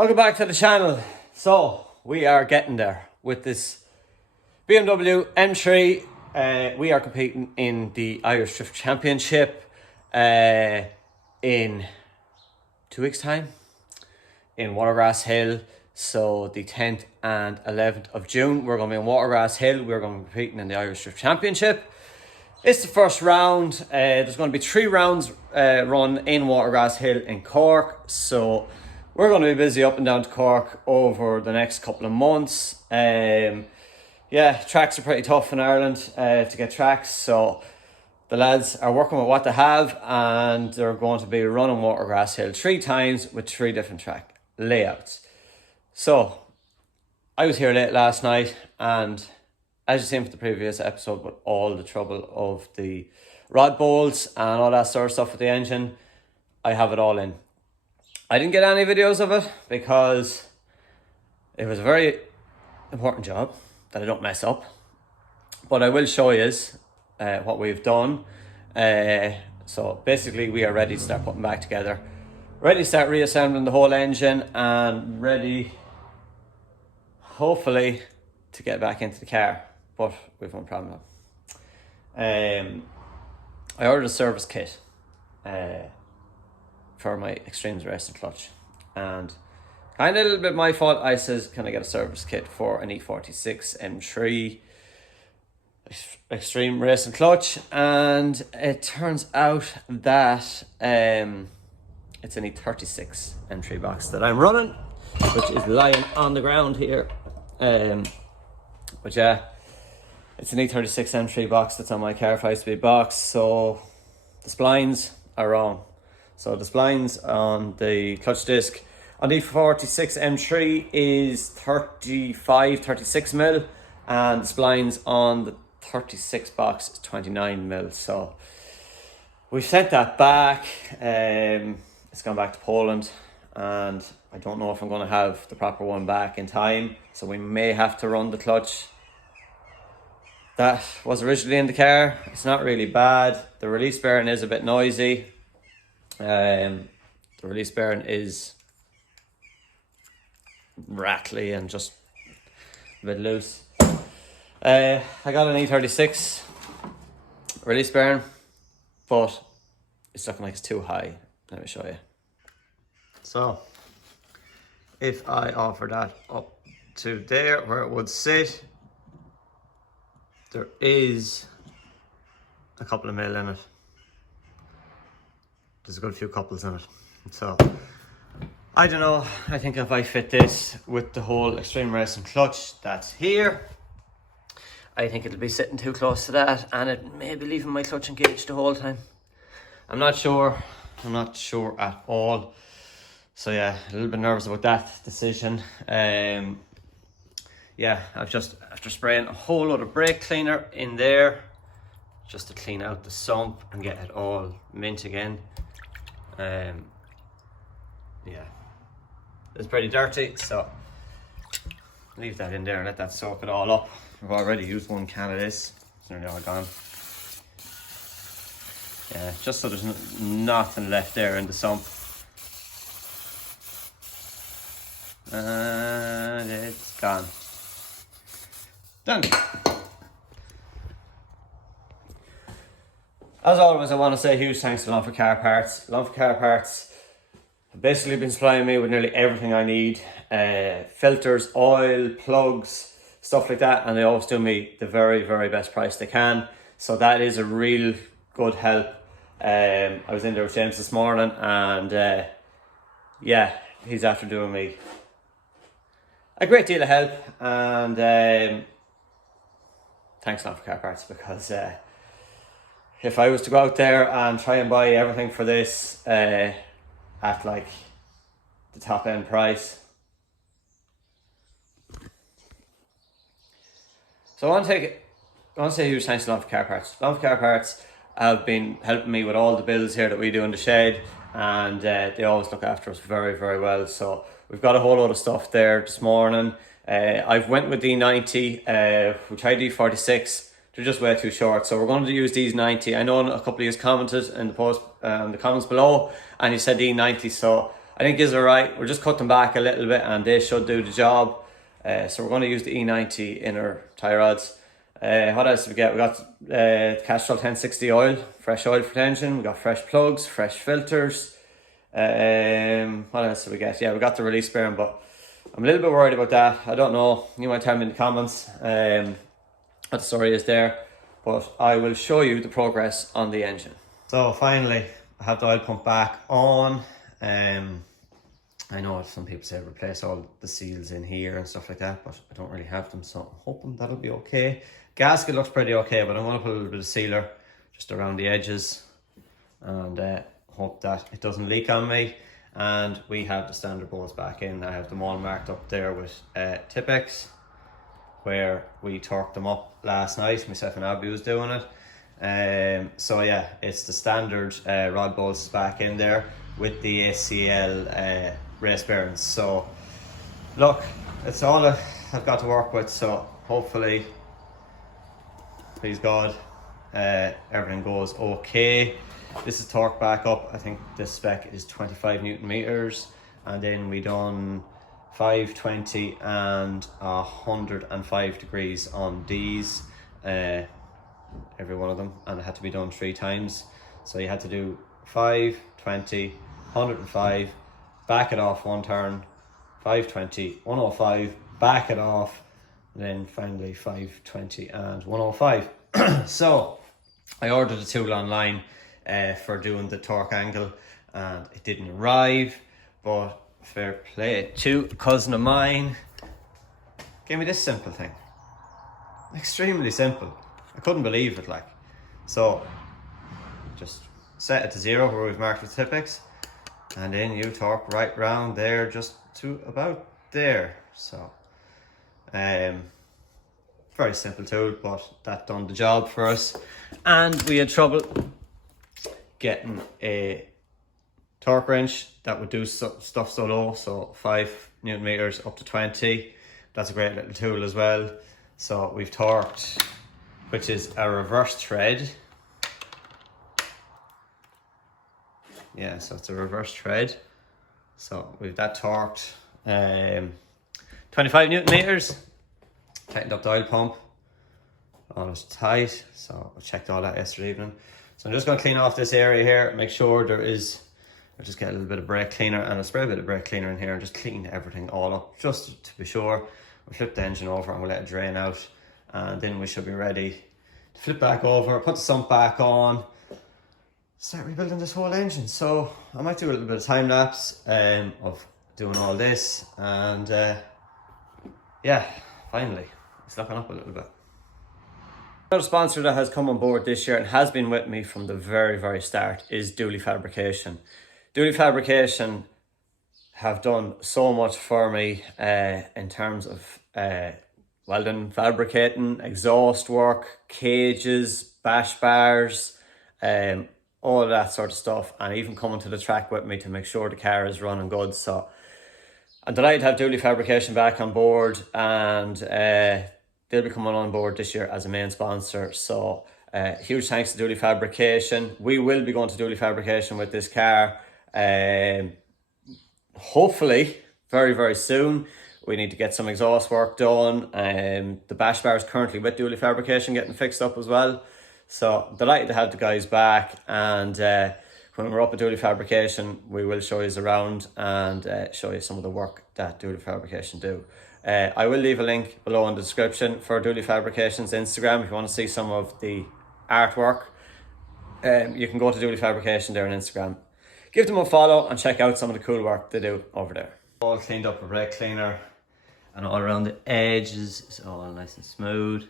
Welcome back to the channel. So we are getting there with this BMW M3. We are competing in the Irish Drift Championship in 2 weeks time in Watergrass Hill. So the 10th and 11th of June we're going to be in Watergrass Hill. We're going to be competing in the Irish Drift Championship. It's the first round. There's going to be 3 rounds run in Watergrass Hill in Cork. So we're going to be busy up and down to Cork over the next couple of months. Yeah, tracks are pretty tough in Ireland to get tracks. So the lads are working with what they have, and they're going to be running Watergrass Hill 3 times with 3 different track layouts. So I was here late last night, and as you seen from the previous episode, with all the trouble of the rod bolts and all that sort of stuff with the engine, I have it all in. I didn't get any videos of it because it was a very important job that I don't mess up. But I will show you what we've done. So basically we are ready to start putting back together. Ready to start reassembling the whole engine, and ready, hopefully, to get back into the car. But we've one problem now. I ordered a service kit for my Extremes racing clutch, and kind of a little bit my fault. I says, can I get a service kit for an E46 M3 Extreme racing clutch? And it turns out that it's an E36 M3 box that I'm running, which is lying on the ground here. But yeah, it's an E36 M3 box that's on my car 5-speed box. So the splines are wrong. So the splines on the clutch disc on the E46 M3 is 36 mil, and the splines on the 36 box is 29 mil. So we've sent that back. It's gone back to Poland, and I don't know if I'm going to have the proper one back in time. So we may have to run the clutch that was originally in the car. It's not really bad. The release bearing is a bit noisy. The release bearing is rattly and just a bit loose. I got an E36 release bearing, but it's looking like it's too high. Let me show you. So if I offer that up to there where it would sit, there is a couple of mil in it. There's a good few couples in it. So I don't know. I think if I fit this with the whole Extreme Racing clutch that's here, I think it'll be sitting too close to that, and it may be leaving my clutch engaged the whole time. I'm not sure. I'm not sure at all. So yeah, a little bit nervous about that decision. Yeah, after spraying a whole lot of brake cleaner in there just to clean out the sump and get it all mint again. Yeah, it's pretty dirty, so leave that in there and let that soak it all up. I've already used 1 can of this. It's nearly all gone. Yeah, just so there's nothing left there in the sump. And it's gone. Done. As always, I want to say huge thanks to Longford Car Parts. Longford Car Parts have basically been supplying me with nearly everything I need. Filters, oil, plugs, stuff like that. And they always do me the very, very best price they can. So that is a real good help. I was in there with James this morning, and yeah, he's after doing me a great deal of help. And thanks Longford Car Parts, because if I was to go out there and try and buy everything for this at like the top end price. So I want to say a huge thanks to Longford Car Parts. Longford Car Parts have been helping me with all the builds here that we do in the shed, and they always look after us very, very well. So we've got a whole lot of stuff there this morning. I've went with D90. We tried D46. They're just way too short, so we're going to use these 90. I know a couple of you commented in the post, the comments below, and you said D90, so I think is alright. We'll just cut them back a little bit and they should do the job. So we're going to use the E90 inner tie rods. What else did we get? We got Castrol 1060 oil, fresh oil for the engine. We got fresh plugs, fresh filters. What else did we get? Yeah, we got the release bearing, but I'm a little bit worried about that. I don't know. You might tell me in the comments what the story is there. But I will show you the progress on the engine. So finally, I have the oil pump back on. I know some people say replace all the seals in here and stuff like that, but I don't really have them, so I'm hoping that'll be okay. Gasket looks pretty okay, but I'm going to put a little bit of sealer just around the edges and hope that it doesn't leak on me. And we have the standard bolts back in. I have them all marked up there with Tipex, where we torqued them up last night. Myself and Abby was doing it. So yeah, it's the standard rod bolts back in there with the ACL race bearings. So look, it's all I've got to work with, so hopefully, please God, everything goes okay. This is torqued back up. I think this spec is 25 Newton meters, and then we done 520 and 105 degrees on these, every one of them, and it had to be done 3 times. So you had to do 5, 20, 105, back it off 1 turn, 520, 105, back it off, and then finally 520 and 105. So I ordered a tool online for doing the torque angle, and it didn't arrive, but fair play to a cousin of mine gave me this simple thing. Extremely simple. I couldn't believe it, like. So just set it to 0 where we've marked with Tipex, and then you torque right round there just to about there. So very simple tool, but that done the job for us. And we had trouble getting a torque wrench that would do stuff so low, so 5 Newton meters up to 20. That's a great little tool as well. So we've torqued, which is a reverse thread. Yeah, so it's a reverse thread. So we've that torqued, 25 Newton meters. Tightened up the oil pump, all is tight. So I checked all that yesterday evening. So I'm just going to clean off this area here, make sure there is, I'll just get a little bit of brake cleaner, and I'll spray a bit of brake cleaner in here and just clean everything all up, just to be sure. We'll flip the engine over and we'll let it drain out, and then we should be ready to flip back over, put the sump back on, start rebuilding this whole engine. So I might do a little bit of time lapse of doing all this, and yeah, finally it's looking up a little bit. Another sponsor that has come on board this year and has been with me from the very start is Dooley Fabrication. Dooley Fabrication have done so much for me in terms of welding, fabricating, exhaust work, cages, bash bars, all of that sort of stuff, and even coming to the track with me to make sure the car is running good. So I'm delighted to have Dooley Fabrication back on board, and they'll be coming on board this year as a main sponsor. So huge thanks to Dooley Fabrication. We will be going to Dooley Fabrication with this car hopefully very soon. We need to get some exhaust work done. The bash bar is currently with Dooley Fabrication getting fixed up as well. So delighted to have the guys back, and when we're up at Dooley Fabrication we will show you around and show you some of the work that Dooley Fabrication do. I will leave a link below in the description for Dooley Fabrication's Instagram if you want to see some of the artwork. You can go to Dooley Fabrication there on Instagram. Give them a follow and check out some of the cool work they do over there. All cleaned up with brake cleaner, and all around the edges is all nice and smooth.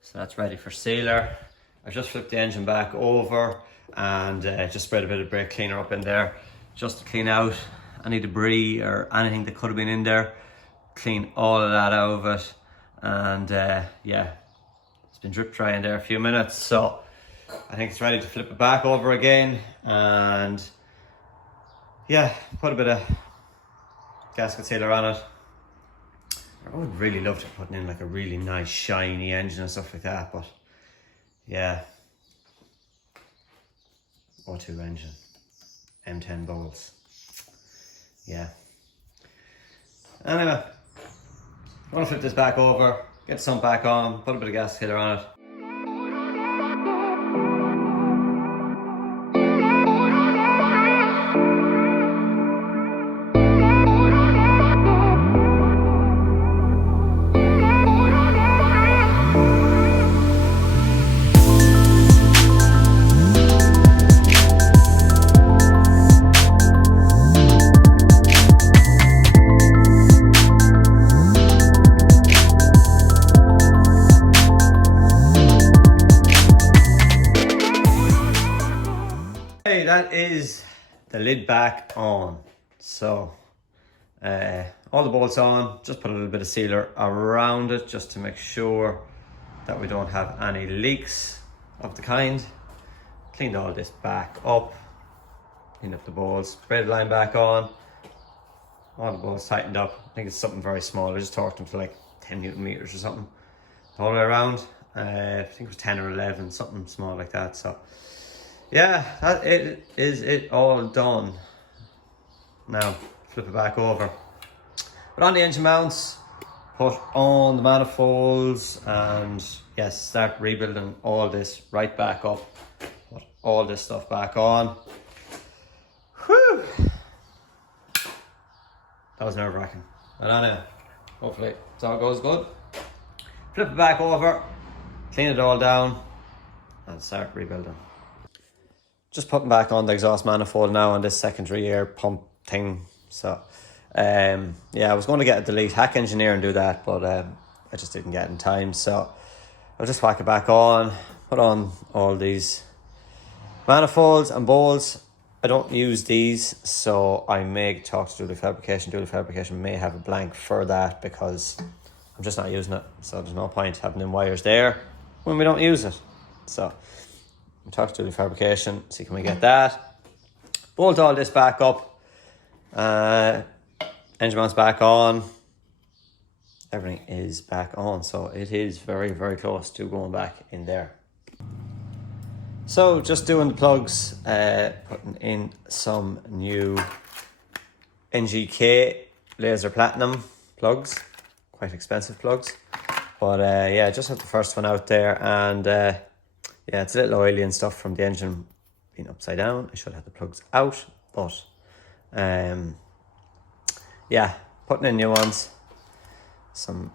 So that's ready for sealer. I've just flipped the engine back over and just sprayed a bit of brake cleaner up in there just to clean out any debris or anything that could have been in there. Clean all of that out of it, and yeah, it's been drip drying there a few minutes, so I think it's ready to flip it back over again, and yeah, put a bit of gasket sealer on it. I would really love to be putting in like a really nice shiny engine and stuff like that, but yeah, O2 engine, M10 bolts. yeah. Anyway, I'm gonna flip this back over, get some back on, put a bit of gas filler on it. Hey, that is the lid back on. So all the bolts on, just put a little bit of sealer around it just to make sure that we don't have any leaks of the kind. Cleaned all this back up, cleaned up the bolts, braided line back on, all the bolts tightened up. I think it's something very small, I just torqued them to like 10 Newton meters or something all the way around. I think it was 10 or 11, something small like that. So yeah, that it all done. Now flip it back over. Put on the engine mounts, put on the manifolds, and yes, start rebuilding all this right back up. Put all this stuff back on. Whew. That was nerve-wracking. But anyway, hopefully it all goes good. Flip it back over, clean it all down, and start rebuilding. Just putting back on the exhaust manifold now on this secondary air pump thing. So yeah, I was going to get a delete hack engineer and do that, but I just didn't get in time. So I'll just whack it back on, put on all these manifolds and bowls. I don't use these, so I may talk to Dually Fabrication. Dually Fabrication may have a blank for that because I'm just not using it. So there's no point having them wires there when we don't use it. So we talk to Dually Fabrication, see can we get that. Bolt all this back up. Engine mounts back on. Everything is back on, so it is very, very close to going back in there. So just doing the plugs, putting in some new NGK laser platinum plugs, quite expensive plugs, but yeah, just have the first one out there, and yeah, it's a little oily and stuff from the engine being upside down. I should have the plugs out, but yeah, putting in new ones, some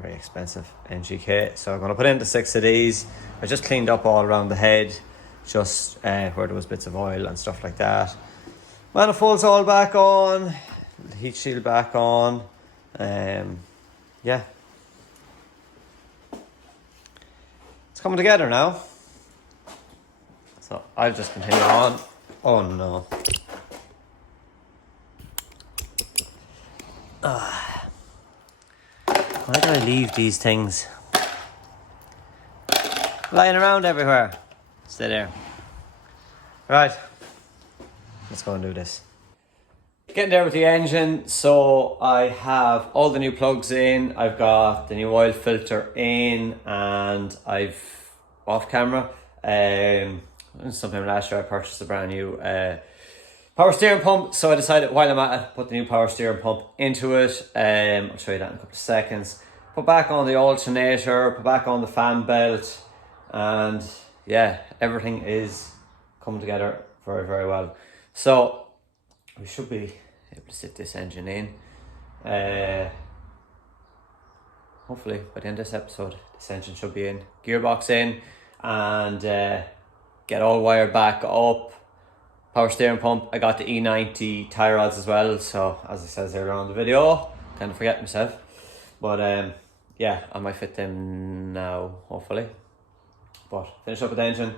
very expensive NGK. So I'm going to put in the 6 of these. I just cleaned up all around the head, just where there was bits of oil and stuff like that. Manifolds all back on, the heat shield back on. Yeah, it's coming together now. So I'll just continue on. Oh no. Why do I leave these things lying around everywhere? Stay there. Right, let's go and do this. Getting there with the engine. So I have all the new plugs in, I've got the new oil filter in, and I've off camera, sometime last year I purchased a brand new power steering pump, so I decided while I'm at it, put the new power steering pump into it. I'll show you that in a couple of seconds. Put back on the alternator, put back on the fan belt, and yeah, everything is coming together very, very well. So we should be able to sit this engine in. Hopefully by the end of this episode, this engine should be in, gearbox in, and get all wired back up. Power steering pump, I got the E90 tie rods as well, so as it says earlier on in the video, kind of forget myself, but yeah, I might fit them now, hopefully. But finish up with the engine.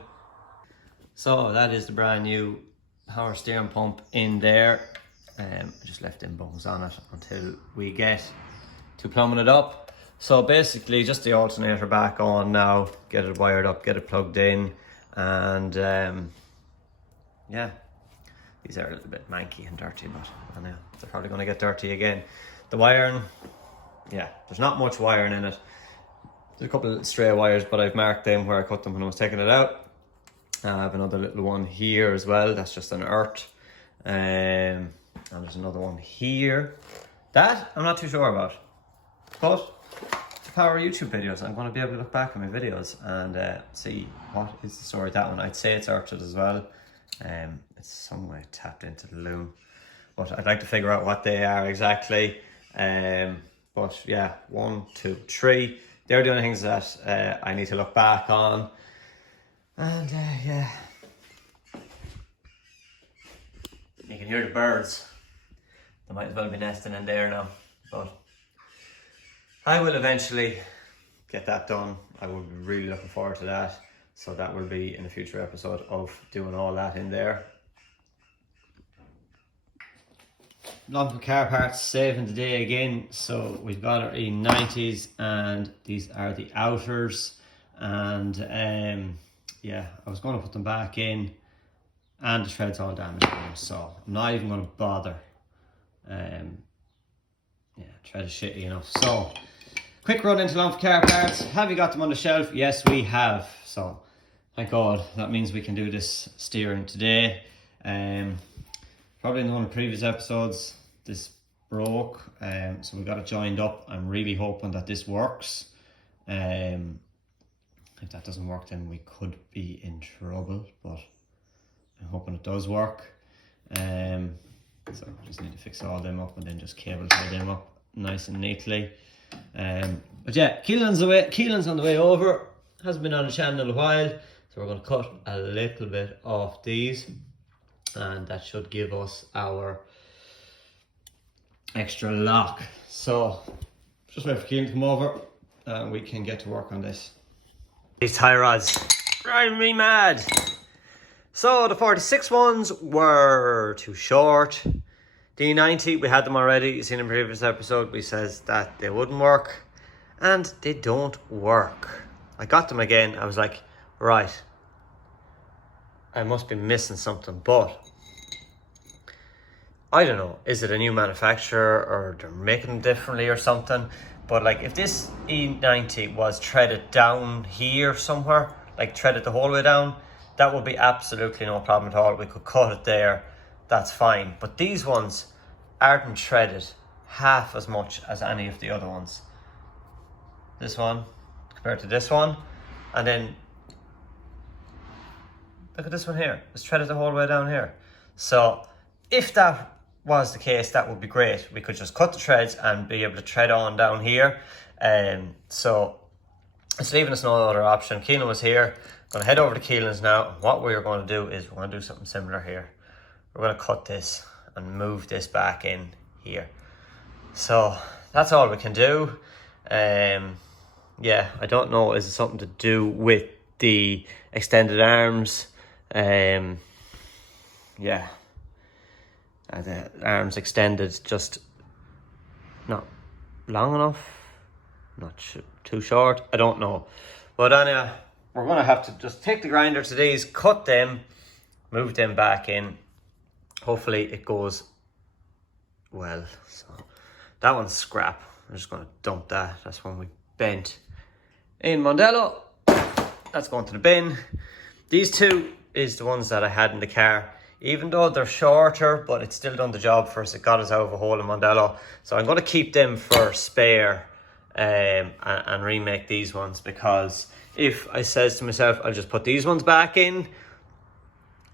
So that is the brand new power steering pump in there. I just left them bungs on it until we get to plumbing it up. So basically just the alternator back on now, get it wired up, get it plugged in, and yeah, these are a little bit manky and dirty, but I know they're probably going to get dirty again. The wiring, yeah, there's not much wiring in it. There's a couple of stray wires, but I've marked them where I cut them when I was taking it out. I have another little one here as well, that's just an earth. And there's another one here. That I'm not too sure about. But the power of YouTube videos, I'm going to be able to look back at my videos and see what is the story of that one. I'd say it's Orchard as well. It's some way tapped into the loom. But I'd like to figure out what they are exactly. But yeah, 1, 2, 3. They're the only things that I need to look back on. And yeah. You can hear the birds. They might as well be nesting in there now. But I will eventually get that done. I will be really looking forward to that. So that will be in a future episode of doing all that in there. Lump car parts saving the day again. So we've got our E90s and these are the outers. And yeah, I was going to put them back in and the tread's all damaged now, so I'm not even going to bother. Yeah, tread is shitty enough. So quick run into Lump car parts. Have you got them on the shelf? Yes, we have. So thank God, that means we can do this steering today. Probably in one of the previous episodes this broke, so we got it joined up. I'm really hoping that this works. If that doesn't work, then we could be in trouble, but I'm hoping it does work. So I just need to fix all them up and then just cable tie them up nice and neatly. But yeah, Keelan's on the way over. Hasn't been on the channel in a while, so we're going to cut a little bit off these, and that should give us our extra lock. So just wait for Keelan to come over and we can get to work on this. These tie rods drive me mad. So the 46 ones were too short. The 90, we had them already. You seen in the previous episode, we says that they wouldn't work, and they don't work. I got them again. I was like, right, I must be missing something, but I don't know. Is it a new manufacturer or they're making them differently or something? But like, if this E90 was threaded down here somewhere, like threaded the whole way down, that would be absolutely no problem at all. We could cut it there, that's fine. But these ones aren't threaded half as much as any of the other ones. This one compared to this one, and then look at this one here. It's threaded the whole way down here. So if that was the case, that would be great. We could just cut the threads and be able to thread on down here. So it's leaving us no other option. Keelan was here. Going to head over to Keelan's now. What we're going to do is we're going to do something similar here. We're going to cut this and move this back in here. So that's all we can do. Yeah, I don't know, is it something to do with the extended arms? Yeah, the arms extended just not long enough, not too short, I don't know. But anyway, we're going to have to just take the grinder to these, cut them, move them back in. Hopefully it goes well. So that one's scrap. I'm just going to dump that. That's one we bent in Mondello. That's going to the bin. These two is the ones that I had in the car. Even though they're shorter, but it's still done the job for us. It got us out of a hole in Mondello. So I'm going to keep them for spare and remake these ones, because if I says to myself, I'll just put these ones back in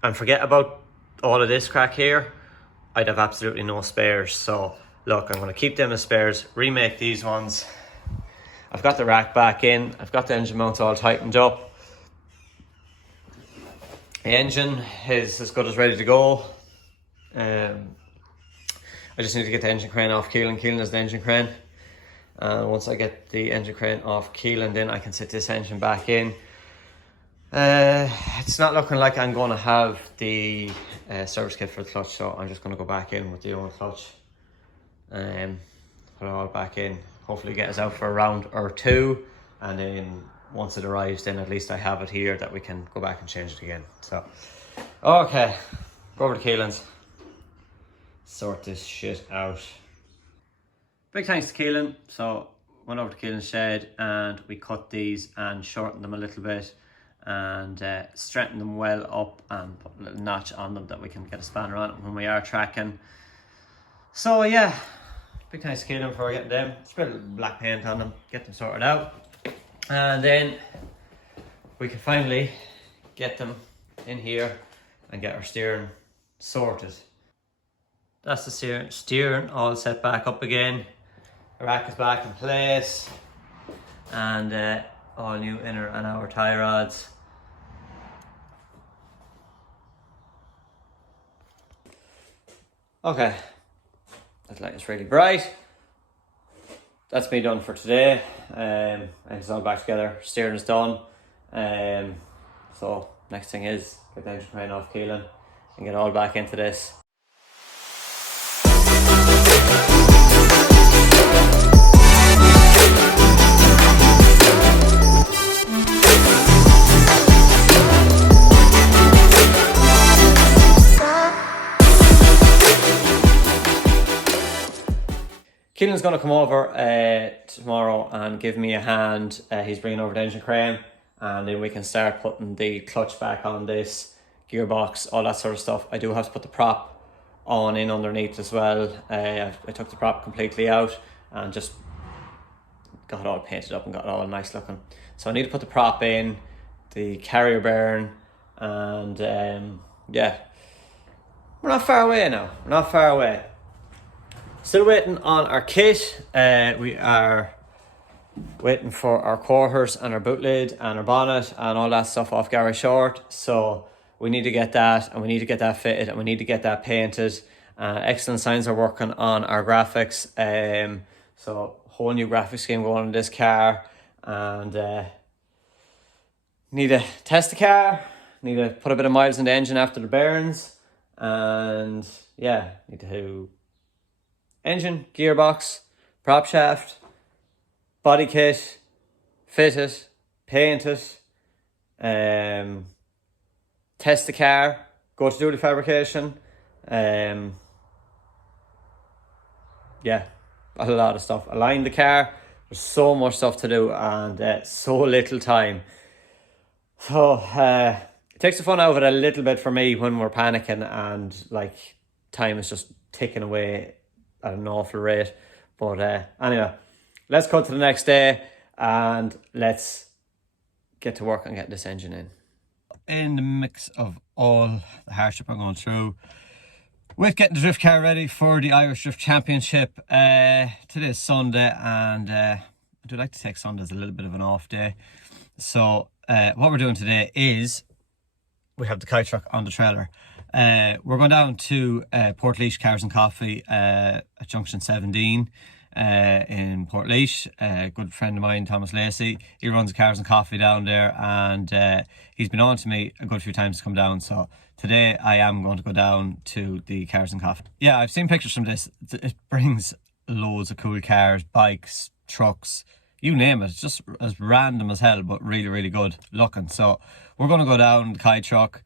and forget about all of this crack here, I'd have absolutely no spares. So look, I'm going to keep them as spares, remake these ones. I've got the rack back in. I've got the engine mounts all tightened up. The engine is as good as ready to go. I just need to get the engine crane off Keelan. Keelan is the engine crane. And once I get the engine crane off Keelan, then I can set this engine back in. It's not looking like I'm going to have the service kit for the clutch, so I'm just going to go back in with the old clutch. Put it all back in. Hopefully get us out for a round or two, and then once it arrives, then at least I have it here that we can go back and change it again. So, okay, go over to Keelan's, sort this shit out. Big thanks to Keelan. So, went over to Keelan's shed and we cut these and shortened them a little bit and straightened them well up and put a little notch on them that we can get a spanner on when we are tracking. So yeah, big nice to kill them before getting them. Spread a little black paint on them, get them sorted out, and then we can finally get them in here and get our steering sorted. That's the steering all set back up again. The rack is back in place, and all new inner and outer tie rods. Okay, that light is really bright. That's me done for today. And it's all back together. Steering is done. So next thing is get the engine crane off Keelan and get all back into this. Keelan's going to come over tomorrow and give me a hand. He's bringing over the engine crane, and then we can start putting the clutch back on this, gearbox, all that sort of stuff. I do have to put the prop on in underneath as well. I took the prop completely out and just got it all painted up and got it all nice looking. So I need to put the prop in, the carrier bearing, and yeah, we're not far away now. We're not far away. Still waiting on our kit. We are waiting for our quarters and our boot lid and our bonnet and all that stuff off Gary Short. So we need to get that, and we need to get that fitted, and we need to get that painted. Excellent Signs are working on our graphics. So whole new graphics scheme going on in this car, and need to test the car. Need to put a bit of miles in the engine after the burns, and yeah, need to engine, gearbox, prop shaft, body kit, fit it, paint it, test the car, go to do the fabrication. Yeah, a lot of stuff. Align the car. There's so much stuff to do, and so little time. So it takes the fun out of it a little bit for me when we're panicking and like time is just ticking away at an awful rate. But anyway, let's go to the next day and let's get to work on getting this engine in. In the mix of all the hardship I'm going through with getting the drift car ready for the Irish Drift Championship. Today is Sunday, and I do like to take Sundays a little bit of an off day. So what we're doing today is we have the kite truck on the trailer. We're going down to Portlaoise Cars and Coffee at Junction 17 in Portlaoise. A good friend of mine, Thomas Lacey, he runs Cars and Coffee down there, and he's been on to me a good few times to come down. So today I am going to go down to the Cars and Coffee. Yeah, I've seen pictures from this. It brings loads of cool cars, bikes, trucks, you name it. It's just as random as hell, but really, really good looking. So we're going to go down the kite truck,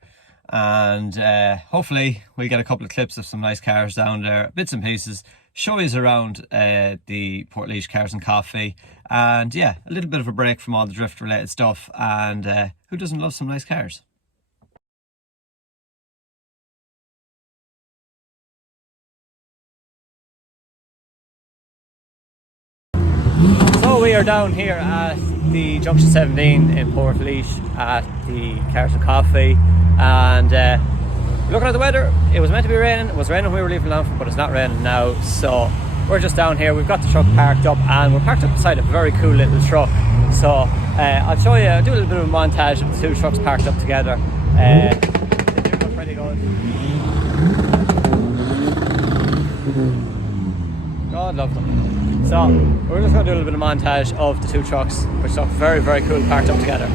and hopefully we'll get a couple of clips of some nice cars down there, bits and pieces, show you around the Portlaoise Cars and Coffee, and yeah, a little bit of a break from all the drift related stuff, and who doesn't love some nice cars? So we are down here at the Junction 17 in Portlaoise at the Cars and Coffee, and looking at the weather, it was meant to be raining. It was raining when we were leaving Longford, but it's not raining now. So we're just down here. We've got the truck parked up, and we're parked up beside a very cool little truck. So I'll show you, I'll do a little bit of a montage of the two trucks parked up together. They do look pretty good. God love them. So we're just going to do a little bit of montage of the two trucks, which look very, very cool parked up together.